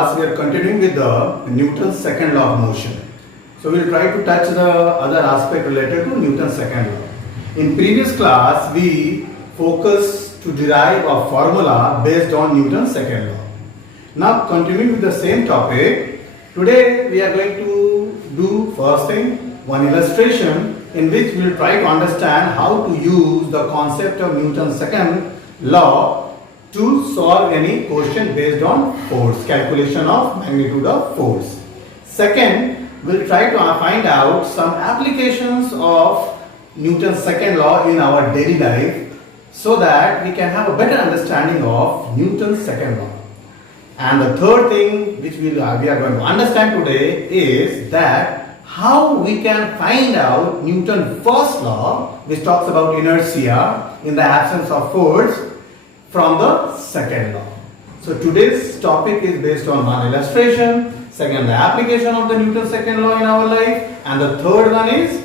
class, we are continuing with the Newton's second law of motion. So we'll try to touch the other aspect related to Newton's second law. In previous class, we focused to derive a formula based on Newton's second law. Now continuing with the same topic, today we are going to do first thing, one illustration in which we will try to understand how to use the concept of Newton's second law to solve any question based on force, calculation of magnitude of force. Second, we'll try to find out some applications of Newton's second law in our daily life so that we can have a better understanding of Newton's second law. And the third thing which we are going to understand today is that how we can find out Newton's first law, which talks about inertia in the absence of force, from the second law. So today's topic is based on one illustration, second the application of the Newton's second law in our life, and the third one is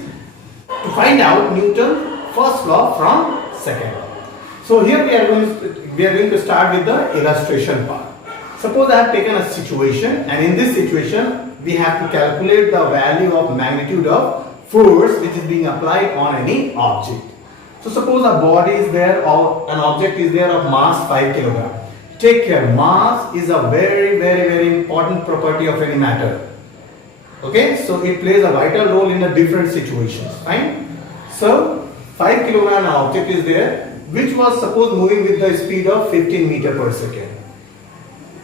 to find out Newton's first law from second law. So here we are going to start with the illustration part. Suppose I have taken a situation, and in this situation we have to calculate the value of magnitude of force which is being applied on any object. So suppose a body is there or an object is there of mass 5 kg. Take care, mass is a very important property of any matter. Okay, so it plays a vital role in the different situations. Fine. So 5 kg object is there which was suppose moving with the speed of 15 meter per second.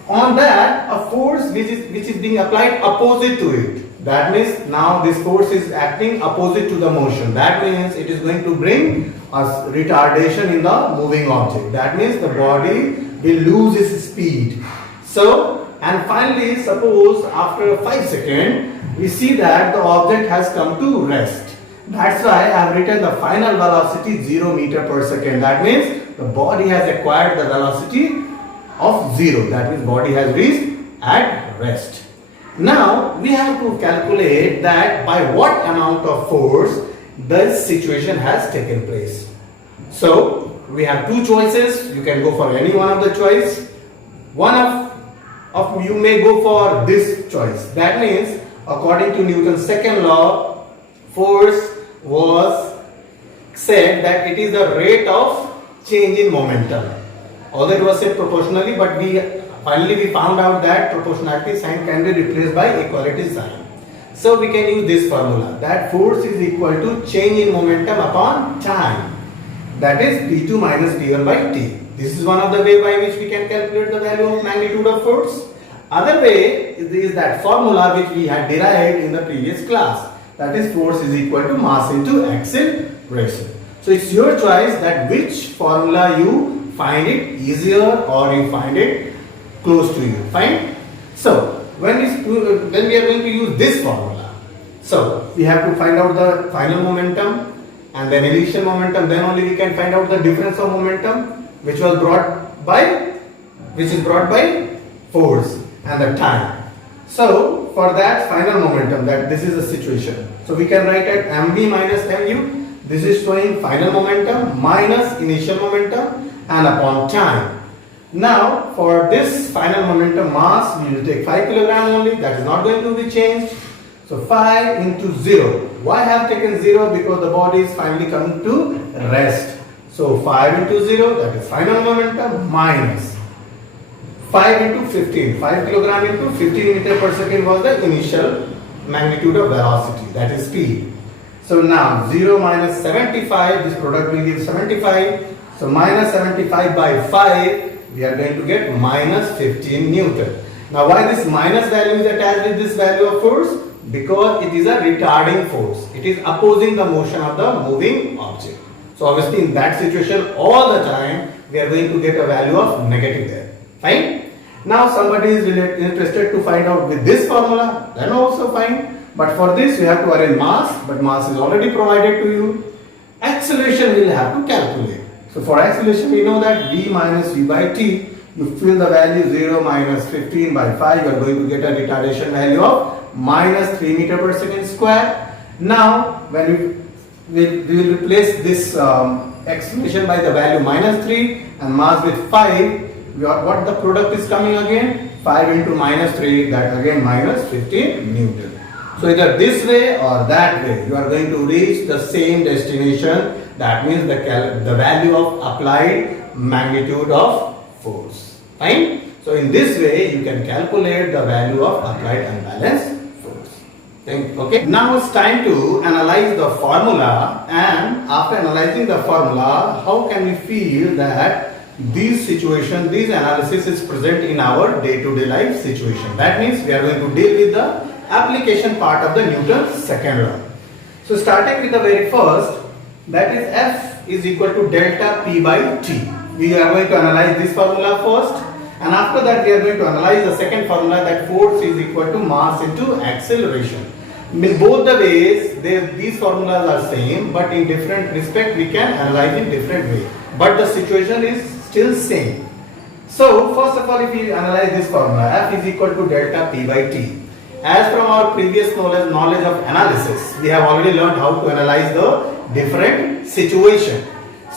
On that, a force which is being applied opposite to it. That means now this force is acting opposite to the motion. That means it is going to bring a retardation in the moving object. That means the body will lose its speed. So, and finally, suppose after 5 seconds, we see that the object has come to rest. That's why I have written the final velocity 0 meter per second. That means the body has acquired the velocity of 0. That means body has reached at rest. Now we have to calculate that by what amount of force this situation has taken place. So we have two choices. You can go for any one of the choice. One of you may go for this choice. That means according to Newton's second law, force was said that it is the rate of change in momentum. Although it was said proportionally, but finally we found out that proportionality sign can be replaced by equality sign. So we can use this formula that force is equal to change in momentum upon time. That is T2 minus T1 by T. This is one of the way by which we can calculate the value of magnitude of force. Other way is that formula which we had derived in the previous class. That is force is equal to mass into acceleration. So it's your choice that which formula you find it easier or you find it close to you. Fine. So when we are going to use this formula, so we have to find out the final momentum and then initial momentum. Then only we can find out the difference of momentum which is brought by force and the time. So for that final momentum, that this is the situation. So we can write it mv minus mu. This is showing final momentum minus initial momentum and upon time. Now for this final momentum mass, we will take 5 kg only. That is not going to be changed. So 5 into 0. Why I have taken 0? Because the body is finally coming to rest. So 5 into 0, that is final momentum, minus 5 into 15. 5 kg into 15 meter per second was the initial magnitude of velocity, that is speed. So now 0 minus 75, this product will give 75. So minus 75 by 5, we are going to get minus 15 Newton. Now why this minus value is attached with this value of force? Because it is a retarding force. It is opposing the motion of the moving object. So obviously in that situation all the time we are going to get a value of negative there. Fine. Now somebody is interested to find out with this formula, then also fine. But for this you have to arrange mass, but mass is already provided to you. Acceleration we will have to calculate. So for acceleration we know that v minus v by t, you fill the value 0 minus 15 by 5, you are going to get a retardation value of minus 3 meter per second square. Now when we will replace this acceleration by the value minus 3 and mass with 5, what the product is coming again? 5 into minus 3, that again minus 15 Newton. So either this way or that way, you are going to reach the same destination. That means the value of applied magnitude of force. Fine? So in this way, you can calculate the value of applied unbalanced force. Okay. Now it's time to analyze the formula, and after analyzing the formula, how can we feel that these situations, these analysis is present in our day-to-day life situation. That means we are going to deal with the application part of the Newton's second law. So starting with the very first, that is F is equal to delta P by T. We are going to analyze this formula first, and after that we are going to analyze the second formula, that force is equal to mass into acceleration. In both the ways, these formulas are same, but in different respect we can analyze in different way. But the situation is still same. So first of all, if we analyze this formula, F is equal to delta P by T. As from our previous knowledge of analysis, we have already learned how to analyze the different situation.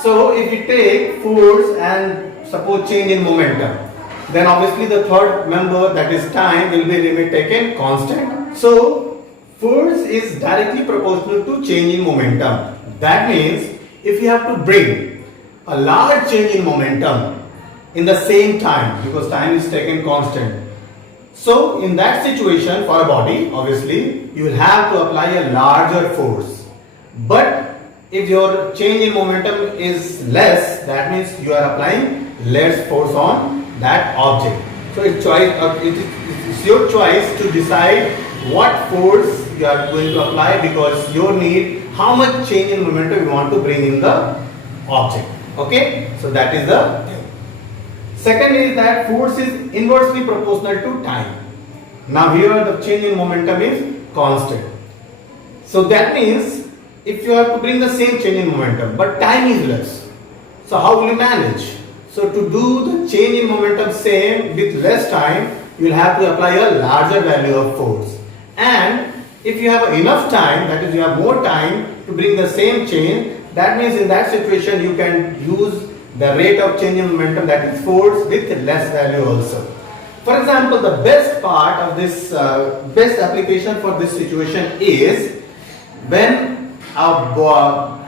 So if we take force and suppose change in momentum, then obviously the third member, that is time, will be taken constant. So force is directly proportional to change in momentum. That means if you have to bring a large change in momentum in the same time, because time is taken constant, so in that situation for a body, obviously you will have to apply a larger force. But if your change in momentum is less, that means you are applying less force on that object. So it's your choice to decide what force you are going to apply, because you need how much change in momentum you want to bring in the object. Okay, so that is the thing. Second is that force is inversely proportional to time. Now here the change in momentum is constant. So that means if you have to bring the same change in momentum but time is less, so how will you manage? So to do the change in momentum same with less time, you will have to apply a larger value of force. And if you have enough time, that is you have more time to bring the same change, that means in that situation you can use the rate of change in momentum, that is force, with less value also. For example, the best part of this, best application for this situation is when a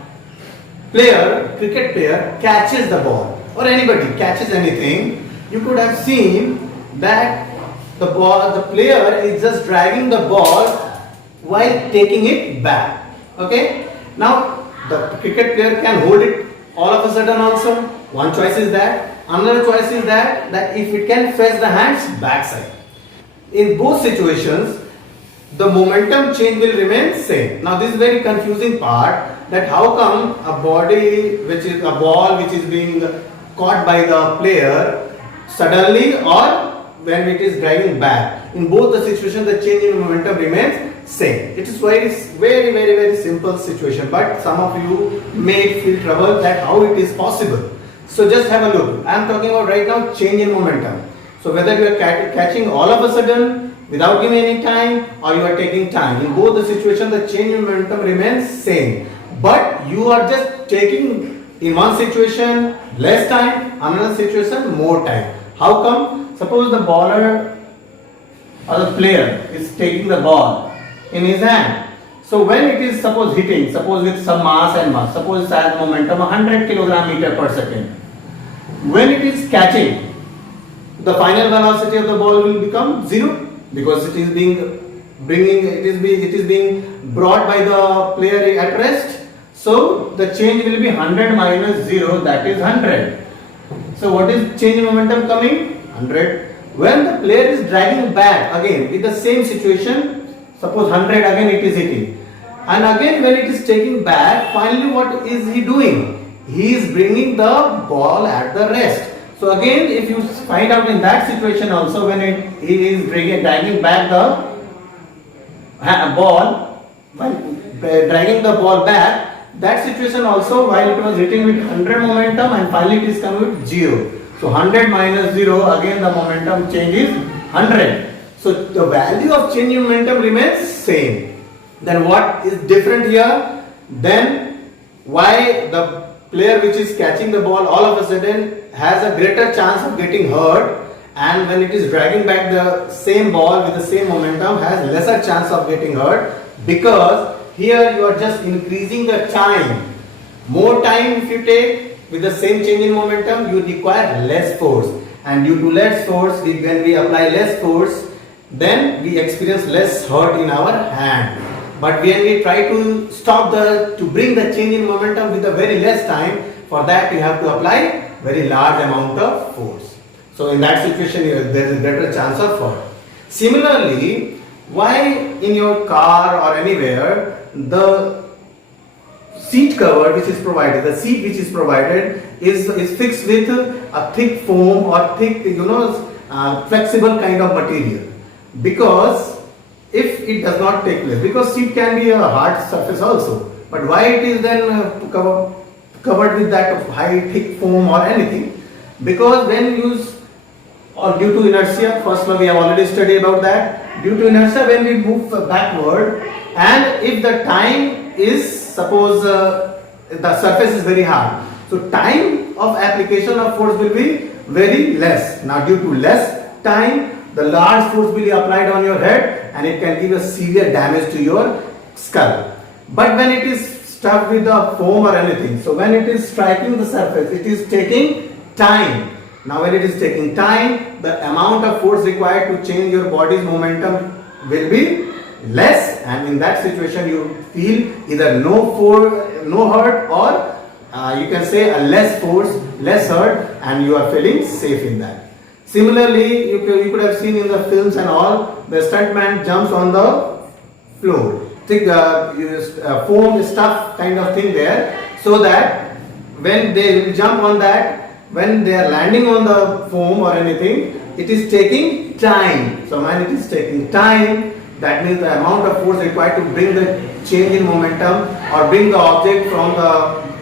cricket player catches the ball, or anybody catches anything. You could have seen that the player is just dragging the ball while taking it back. Okay. Now the cricket player can hold it all of a sudden also. One choice is that. Another choice is that if it can fetch the hands backside. In both situations, the momentum change will remain same. Now this is very confusing part, that how come a body which is a ball which is being caught by the player suddenly or when it is dragging back. In both the situations, the change in momentum remains same. It is very simple situation, but some of you may feel trouble that how it is possible. So just have a look. I am talking about right now change in momentum. So whether you are catching all of a sudden without giving any time, or you are taking time, in both the situations the change in momentum remains same. But you are just taking in one situation less time, another situation more time. How come? Suppose the bowler or the player is taking the ball in his hand. So when it is suppose hitting, suppose with some mass and mass, suppose it has momentum 100 kg per second. When it is catching, the final velocity of the ball will become 0, because it is being brought by the player at rest. So the change will be 100 minus 0, that is 100. So what is change in momentum coming? 100. When the player is dragging back again with the same situation, suppose 100 again it is hitting, and again when it is taking back, finally what is he doing? He is bringing the ball at the rest. So again, if you find out in that situation also, when he is dragging back the ball, dragging the ball back, that situation also, while it was hitting with 100 momentum and finally it is coming with 0. So 100 minus 0, again the momentum change is 100. So the value of change in momentum remains same. Then what is different here? Then why the player which is catching the ball all of a sudden has a greater chance of getting hurt, and when it is dragging back the same ball with the same momentum has lesser chance of getting hurt, because here you are just increasing the time. More time if you take with the same change in momentum, you require less force, and due to less force, when we apply less force, then we experience less hurt in our hand. But when we try to to bring the change in momentum with a very less time, for that you have to apply very large amount of force. So in that situation, there is a better chance of hurt. Similarly, why in your car or anywhere, the seat cover which is provided, the seat which is provided is fixed with a thick foam or thick, flexible kind of material. Because if it does not take place, because seat can be a hard surface also, but why it is then covered with that high thick foam or anything? Because when used, or due to inertia, first one we have already studied about that, due to inertia when we move backward, and if the time is, suppose the surface is very hard, so time of application of force will be very less. Now due to less time, the large force will be applied on your head, and it can give a severe damage to your skull. But when it is stuck with the foam or anything, so when it is striking the surface, it is taking time. Now when it is taking time, the amount of force required to change your body's momentum will be less, and in that situation you feel either no hurt, or you can say a less force, less hurt, and you are feeling safe in that. Similarly, you could have seen in the films and all, the stuntman jumps on the floor, thick foam stuff kind of thing there, so that when they jump on that, when they are landing on the foam or anything, it is taking time. So when it is taking time, that means the amount of force required to bring the change in momentum or bring the object from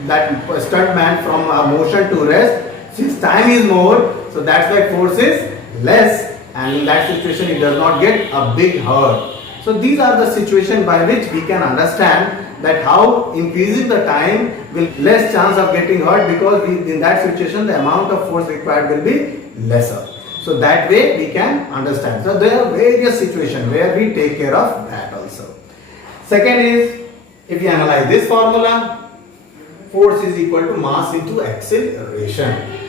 that stuntman from a motion to rest, since time is more, so that's why force is less, and in that situation it does not get a big hurt. So these are the situations by which we can understand that how increasing the time will less chance of getting hurt, because in that situation the amount of force required will be lesser. So that way we can understand. So there are various situations where we take care of that also. Second is, if you analyze this formula, force is equal to mass into acceleration.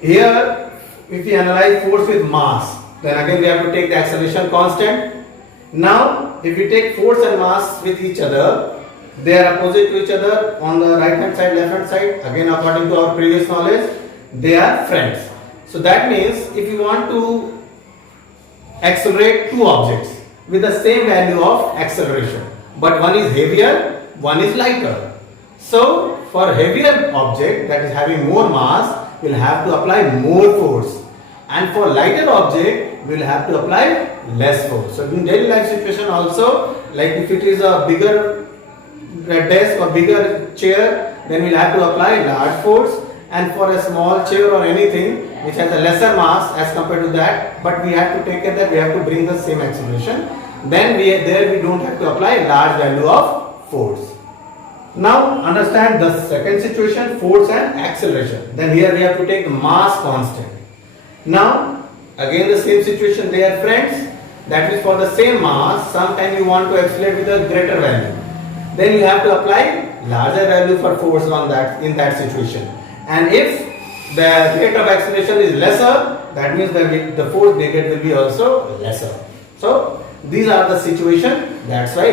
Here, if we analyze force with mass, then again we have to take the acceleration constant. Now, if we take force and mass with each other, they are opposite to each other on the right hand side, left hand side. Again, according to our previous knowledge, they are friends. So that means if you want to accelerate two objects with the same value of acceleration, but one is heavier, one is lighter. So for heavier object that is having more mass, we'll have to apply more force, and for lighter object we'll have to apply less force. So in daily life situation also, like if it is a bigger desk or bigger chair, then we'll have to apply large force, and for a small chair or anything which has a lesser mass as compared to that, but we have to take care that we have to bring the same acceleration, then we don't have to apply large value of force. Now understand the second situation, force and acceleration. Then here we have to take the mass constant. Now again the same situation, they are friends, that is for the same mass, sometimes you want to accelerate with a greater value, then you have to apply larger value for force on that in that situation. And if the rate of acceleration is lesser, that means the force needed will be also lesser. So these are the situation. That's why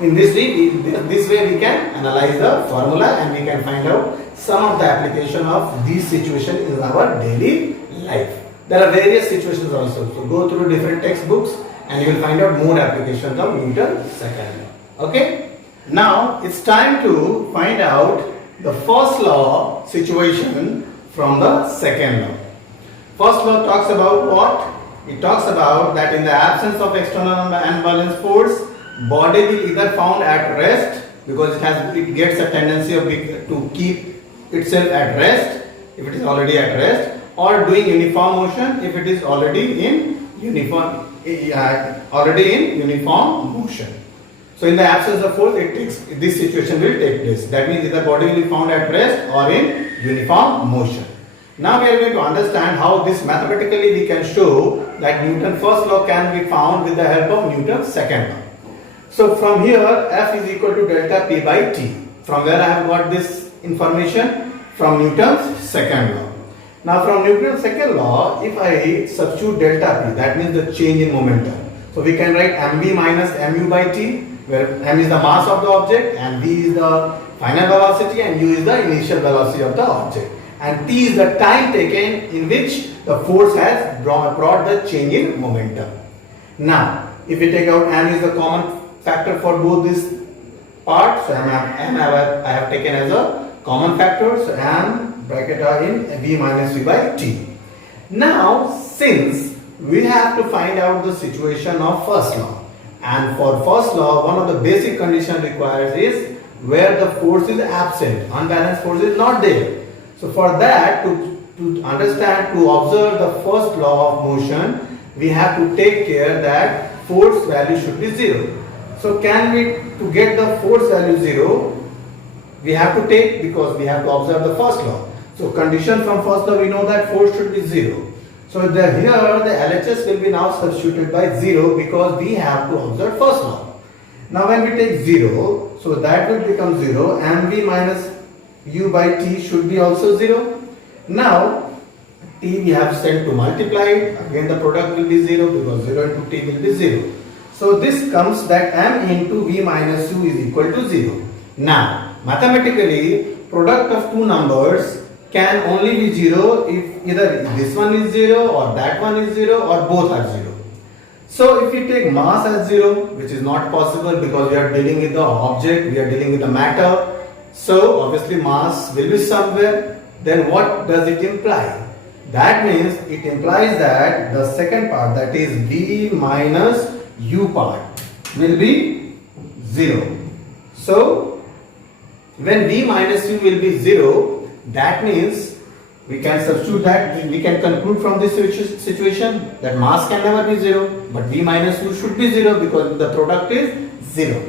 in this way we can analyze the formula, and we can find out some of the application of these situations in our daily life. There are various situations also. So go through different textbooks and you will find out more applications of Newton's second law. Okay. Now it's time to find out the first law situation from the second law. First law talks about what? It talks about that in the absence of external unbalanced force, body will either found at rest, because it gets a tendency to keep itself at rest if it is already at rest, or doing uniform motion if it is already in uniform motion. So in the absence of force, this situation will take place. That means either body will be found at rest or in uniform motion. Now we are going to understand how this mathematically we can show that Newton's first law can be found with the help of Newton's second law. So from here F is equal to delta P by T. From where I have got this information? From Newton's second law. Now from Newton's second law, if I substitute delta P, that means the change in momentum. So we can write mv minus mu by T, where m is the mass of the object and v is the final velocity and u is the initial velocity of the object. And t is the time taken in which the force has brought the change in momentum. Now, if we take out m is the common factor for both these parts, so m I have taken as a common factor, so m bracket are in v minus v by t. Now, since we have to find out the situation of first law, and for first law, one of the basic conditions required is where the force is absent, unbalanced force is not there. So for that, to understand, to observe the first law of motion, we have to take care that force value should be 0. So to get the force value 0, we have to take, because we have to observe the first law. So condition from first law, we know that force should be 0. So here the LHS will be now substituted by 0 because we have to observe first law. Now when we take 0, so that will become 0, mv minus u by t should be also 0. Now t we have sent to multiply it, again the product will be 0 because 0 into t will be 0. So this comes that m into v minus u is equal to 0. Now mathematically, product of two numbers can only be 0 if either this one is 0 or that one is 0 or both are 0. So if we take mass as 0, which is not possible because we are dealing with the object, we are dealing with the matter. So obviously mass will be somewhere. Then what does it imply? That means it implies that the second part, that is v minus u part, will be 0. So when v minus u will be 0, that means we can substitute that, we can conclude from this situation that mass can never be 0, but v minus u should be 0 because the product is 0.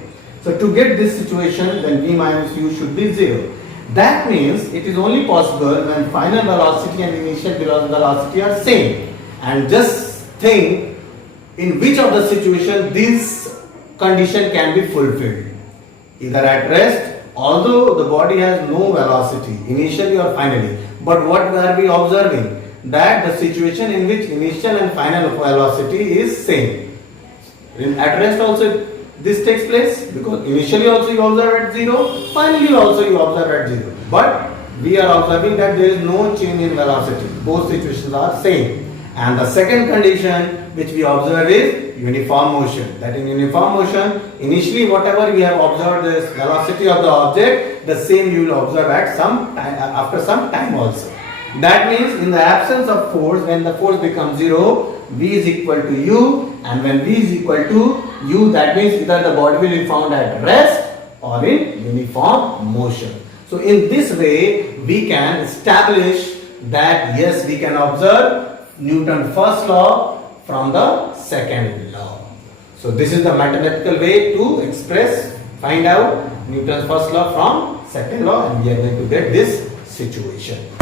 So to get this situation, then v minus u should be 0. That means it is only possible when final velocity and initial velocity are same. And just think in which of the situation this condition can be fulfilled. Either at rest, although the body has no velocity initially or finally, but what are we observing? That the situation in which initial and final velocity is same. At rest also this takes place because initially also you observe at 0, finally also you observe at 0. But we are observing that there is no change in velocity. Both situations are same. And the second condition which we observe is uniform motion. That in uniform motion, initially whatever we have observed this velocity of the object, the same you will observe at some time, after some time also. That means in the absence of force, when the force becomes 0, v is equal to u, and when v is equal to u, that means either the body will be found at rest or in uniform motion. So in this way, we can establish that yes, we can observe Newton's first law from the second law. So this is the mathematical way to find out Newton's first law from second law, and we are going to get this situation.